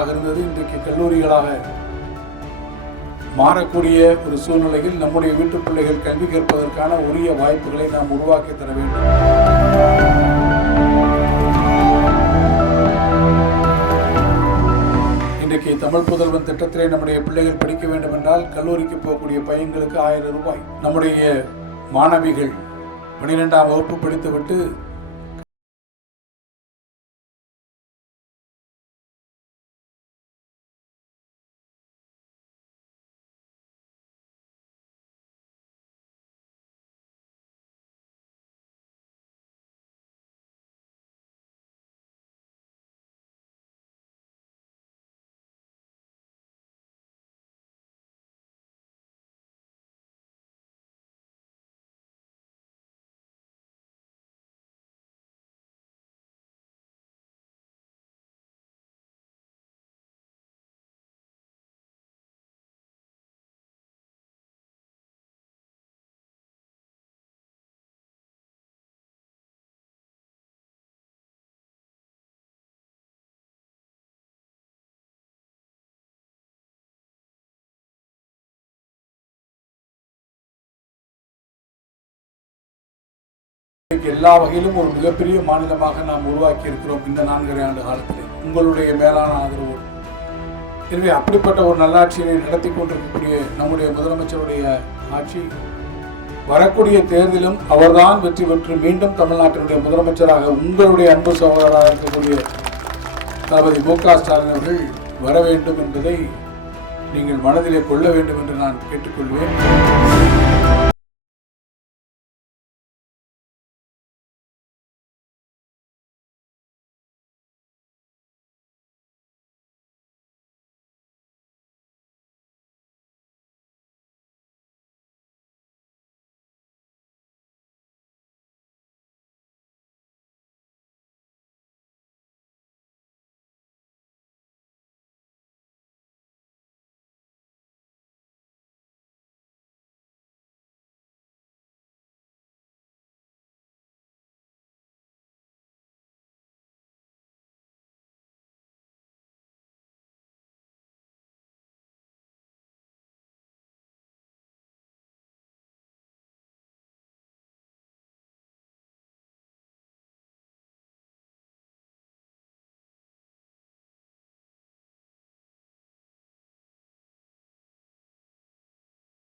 இருந்தது. இன்றைக்கு கல்லூரிகளாக மாறக்கூடிய ஒரு சூழ்நிலையில் நம்முடைய வீட்டு பிள்ளைகள் கல்வி கற்பதற்கான உரிய வாய்ப்புகளை நாம் உருவாக்கி தர வேண்டும். இன்றைக்கு தமிழ் புதல்வன் திட்டத்திலே நம்முடைய பிள்ளைகள் படிக்க வேண்டும் என்றால் கல்லூரிக்கு போகக்கூடிய பையன்களுக்கு ஆயிரம் ரூபாய். நம்முடைய மாணவிகள் பனிரெண்டாம் வகுப்பு படித்துவிட்டு இன்றைக்கு எல்லா வகையிலும் ஒரு மிகப்பெரிய மாநிலமாக நாம் உருவாக்கி இருக்கிறோம் இந்த நான்கரை ஆண்டு காலத்தில். உங்களுடைய மேலான ஆதரவு எனவே அப்படிப்பட்ட ஒரு நல்லாட்சியினை நடத்தி கொண்டிருக்கக்கூடிய நம்முடைய முதலமைச்சருடைய ஆட்சி வரக்கூடிய தேர்தலும் அவர்தான் வெற்றி பெற்று மீண்டும் தமிழ்நாட்டினுடைய முதலமைச்சராக உங்களுடைய அன்பு சகோதரராக இருக்கக்கூடிய தளபதி மு க ஸ்டாலின் அவர்கள் வர வேண்டும் என்பதை நீங்கள் மனதிலே கொள்ள வேண்டும் என்று நான் கேட்டுக்கொள்வேன்.